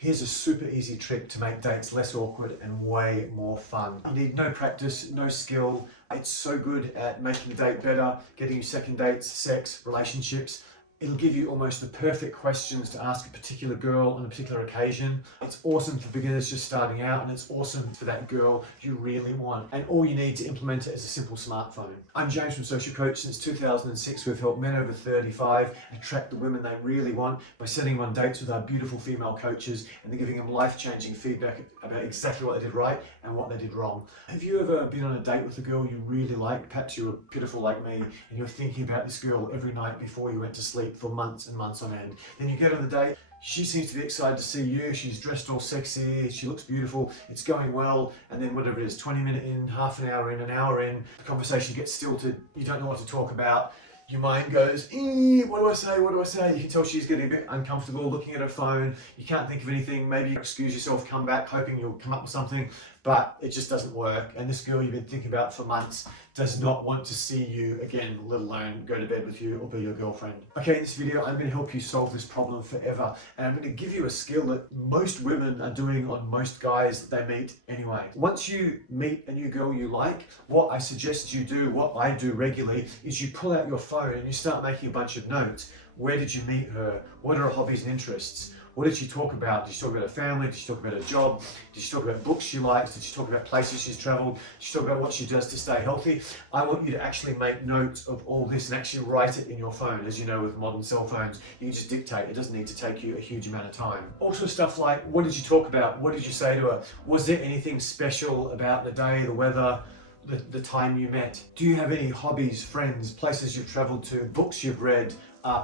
Here's a super easy trick to make dates less awkward and way more fun. You need no practice, no skill. It's so good at making the date better, getting you second dates, sex, relationships. It'll give you almost the perfect questions to ask a particular girl on a particular occasion. It's awesome for beginners just starting out, and it's awesome for that girl you really want. And all you need to implement it is a simple smartphone. I'm James from Social Coach. Since 2006, we've helped men over 35 attract the women they really want by sending them on dates with our beautiful female coaches, and they're giving them life-changing feedback about exactly what they did right and what they did wrong. Have you ever been on a date with a girl you really liked? Perhaps you were pitiful like me, and you're thinking about this girl every night before you went to sleep for months and months on end. Then you get on the date, she seems to be excited to see you, she's dressed all sexy, she looks beautiful, it's going well, and then whatever it is, 20 minutes in, half an hour in, an hour in, the conversation gets stilted, you don't know what to talk about, your mind goes, what do I say, what do I say? You can tell she's getting a bit uncomfortable looking at her phone, you can't think of anything, maybe you excuse yourself, come back hoping you'll come up with something, but it just doesn't work. And this girl you've been thinking about for months does not want to see you again, let alone go to bed with you or be your girlfriend. Okay, in this video, I'm going to help you solve this problem forever. And I'm going to give you a skill that most women are doing on most guys that they meet anyway. Once you meet a new girl you like, what I suggest you do, what I do regularly, is you pull out your phone and you start making a bunch of notes. Where did you meet her? What are her hobbies and interests? What did she talk about? Did she talk about her family? Did she talk about her job? Did she talk about books she likes? Did she talk about places she's traveled? Did she talk about what she does to stay healthy? I want you to actually make notes of all this and actually write it in your phone. As you know, with modern cell phones, you can just dictate. It doesn't need to take you a huge amount of time. Also stuff like, what did you talk about? What did you say to her? Was there anything special about the day, the weather, the time you met? Do you have any hobbies, friends, places you've traveled to, books you've read,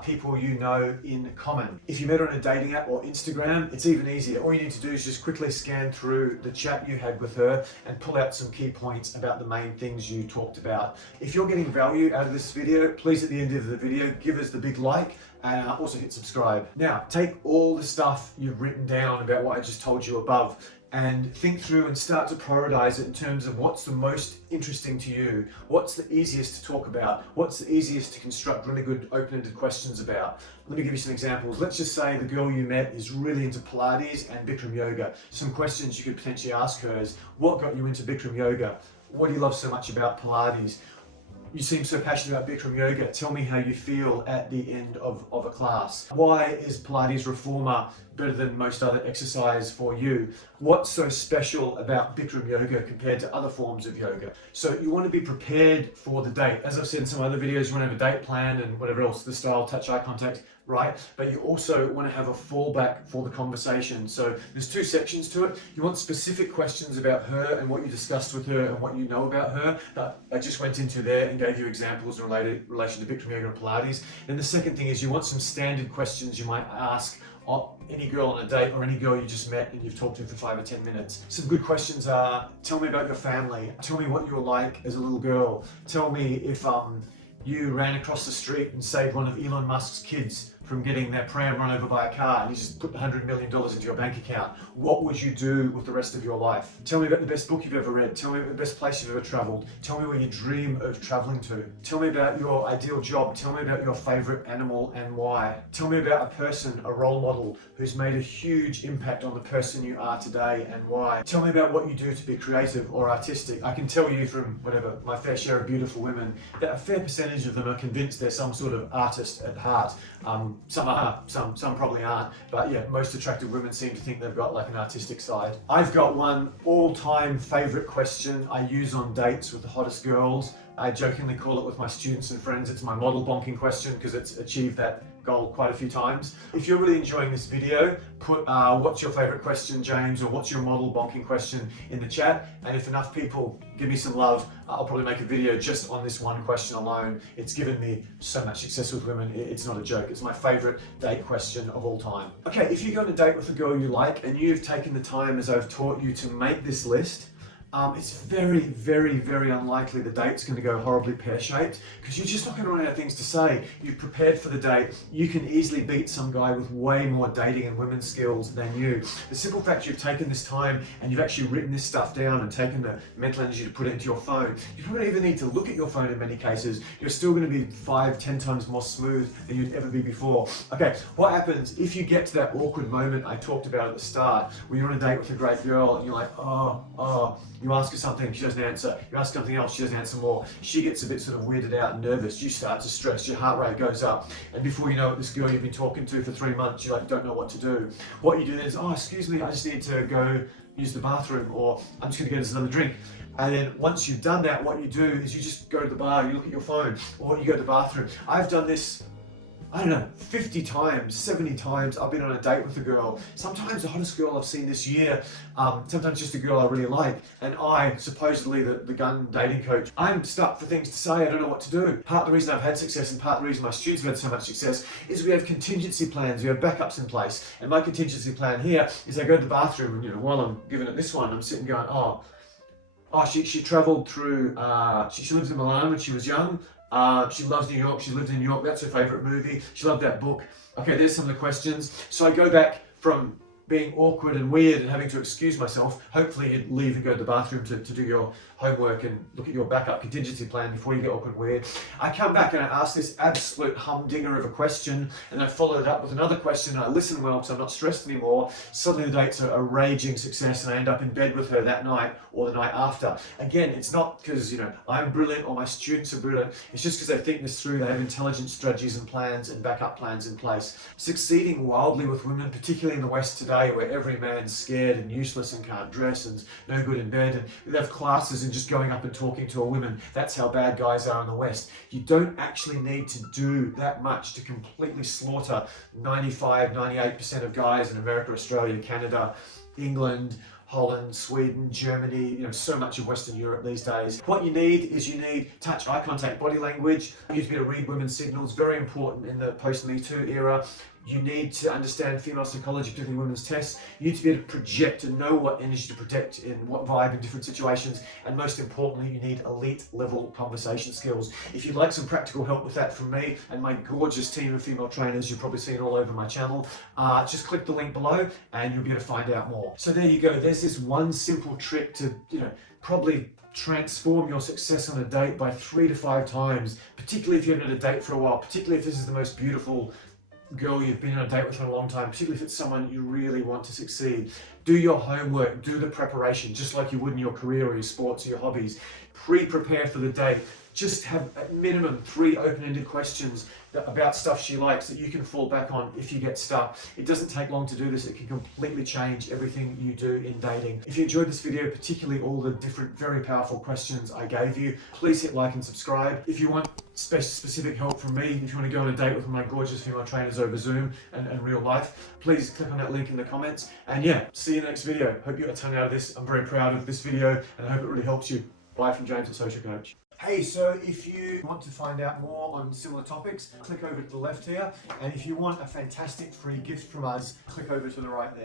people you know in common? If you met her on a dating app or Instagram, it's even easier. All you need to do is just quickly scan through the chat you had with her and pull out some key points about the main things you talked about. If you're getting value out of this video, please at the end of the video, give us the big like and also hit subscribe. Now, take all the stuff you've written down about what I just told you above and think through and start to prioritize it in terms of what's the most interesting to you, what's the easiest to talk about, what's the easiest to construct really good open-ended questions about. Let me give you some examples. Let's just say the girl you met is really into Pilates and Bikram yoga. Some questions you could potentially ask her is, what got you into Bikram yoga? What do you love so much about Pilates? You seem so passionate about Bikram yoga. Tell me how you feel at the end of a class. Why is Pilates Reformer better than most other exercise for you? What's so special about Bikram yoga compared to other forms of yoga? So you want to be prepared for the date. As I've said in some other videos, you want to have a date plan and whatever else, the style, touch, eye contact, right? But you also want to have a fallback for the conversation. So there's two sections to it. You want specific questions about her and what you discussed with her and what you know about her that I just went into there and gave you examples in relation to Bikram yoga and Pilates. And the second thing is you want some standard questions you might ask any girl on a date or any girl you just met and you've talked to for 5 or 10 minutes. Some good questions are, tell me about your family. Tell me what you were like as a little girl. Tell me if you ran across the street and saved one of Elon Musk's kids from getting their pram run over by a car and you just put $100 million into your bank account. What would you do with the rest of your life? Tell me about the best book you've ever read. Tell me about the best place you've ever traveled. Tell me where you dream of traveling to. Tell me about your ideal job. Tell me about your favorite animal and why. Tell me about a person, a role model who's made a huge impact on the person you are today and why. Tell me about what you do to be creative or artistic. I can tell you from whatever, my fair share of beautiful women, that a fair percentage of them are convinced they're some sort of artist at heart. Some are, some probably aren't, but yeah, most attractive women seem to think they've got like an artistic side. I've got one all-time favorite question I use on dates with the hottest girls. I jokingly call it with my students and friends, it's my model bonking question because it's achieved that goal quite a few times. If you're really enjoying this video, put what's your favorite question, James, or what's your model bonking question in the chat. And if enough people give me some love, I'll probably make a video just on this one question alone. It's given me so much success with women, it's not a joke. It's my favorite date question of all time. Okay, if you go on a date with a girl you like and you've taken the time as I've taught you to make this list, it's very, very, very unlikely the date's going to go horribly pear-shaped, because you're just not going to run out of things to say. You've prepared for the date. You can easily beat some guy with way more dating and women's skills than you. The simple fact you've taken this time and you've actually written this stuff down and taken the mental energy to put it into your phone. You probably even need to look at your phone in many cases. You're still going to be 5-10 times more smooth than you'd ever be before. Okay, what happens if you get to that awkward moment I talked about at the start, where you're on a date with a great girl and you're like, you ask her something, she doesn't answer. You ask something else, she doesn't answer more. She gets a bit sort of weirded out and nervous. You start to stress, your heart rate goes up. And before you know it, this girl you've been talking to for 3 months, you like don't know what to do. What you do then is, oh, excuse me, I just need to go use the bathroom, or I'm just gonna get us another drink. And then once you've done that, what you do is you just go to the bar, you look at your phone, or you go to the bathroom. I've done this, I don't know, 50 times, 70 times. I've been on a date with a girl. Sometimes the hottest girl I've seen this year, sometimes just a girl I really like. And I, supposedly the gun dating coach, I'm stuck for things to say. I don't know what to do. Part of the reason I've had success and part of the reason my students have had so much success is we have contingency plans, we have backups in place. And my contingency plan here is I go to the bathroom and, while I'm giving it this one, I'm sitting going, she traveled through, she lives in Milan when she was young. She loves New York, she lived in New York, that's her favourite movie, she loved that book. Okay, there's some of the questions. So I go back from being awkward and weird and having to excuse myself. Hopefully you'd leave and go to the bathroom to do your homework and look at your backup contingency plan before you get awkward and weird. I come back and I ask this absolute humdinger of a question, and I follow it up with another question, and I listen well because I'm not stressed anymore. Suddenly the date's a raging success, and I end up in bed with her that night or the night after. Again, it's not because I'm brilliant or my students are brilliant. It's just because they think this through. They have intelligent strategies and plans and backup plans in place. Succeeding wildly with women, particularly in the West today, where every man's scared and useless and can't dress and no good in bed, and they have classes in just going up and talking to a woman. That's how bad guys are in the West. You don't actually need to do that much to completely slaughter 95-98% of guys in America, Australia, Canada, England, Holland, Sweden, Germany, so much of Western Europe these days. What you need touch, eye contact, body language. You need to be able to read women's signals, very important in the post-Me Too era. You need to understand female psychology, particularly women's tests. You need to be able to project and know what energy to protect in what vibe in different situations. And most importantly, you need elite level conversation skills. If you'd like some practical help with that from me and my gorgeous team of female trainers you've probably seen all over my channel, just click the link below and you'll be able to find out more. So there you go. There's this one simple trick to, probably transform your success on a date by 3 to 5 times, particularly if you haven't had a date for a while, particularly if this is the most beautiful girl you've been on a date with for a long time, particularly if it's someone you really want to succeed. Do your homework, do the preparation, just like you would in your career or your sports or your hobbies. Pre-prepare for the date. Just have at minimum 3 open-ended questions about stuff she likes that you can fall back on if you get stuck. It doesn't take long to do this. It can completely change everything you do in dating. If you enjoyed this video, particularly all the different very powerful questions I gave you, please hit like and subscribe. If you want specific help from me, if you want to go on a date with my gorgeous female trainers over Zoom and real life, please click on that link in the comments. And yeah, see you in the next video. Hope you got a ton out of this. I'm very proud of this video and I hope it really helps you. Bye from James at Social Coach. Hey, so if you want to find out more on similar topics, click over to the left here. And if you want a fantastic free gift from us, click over to the right there.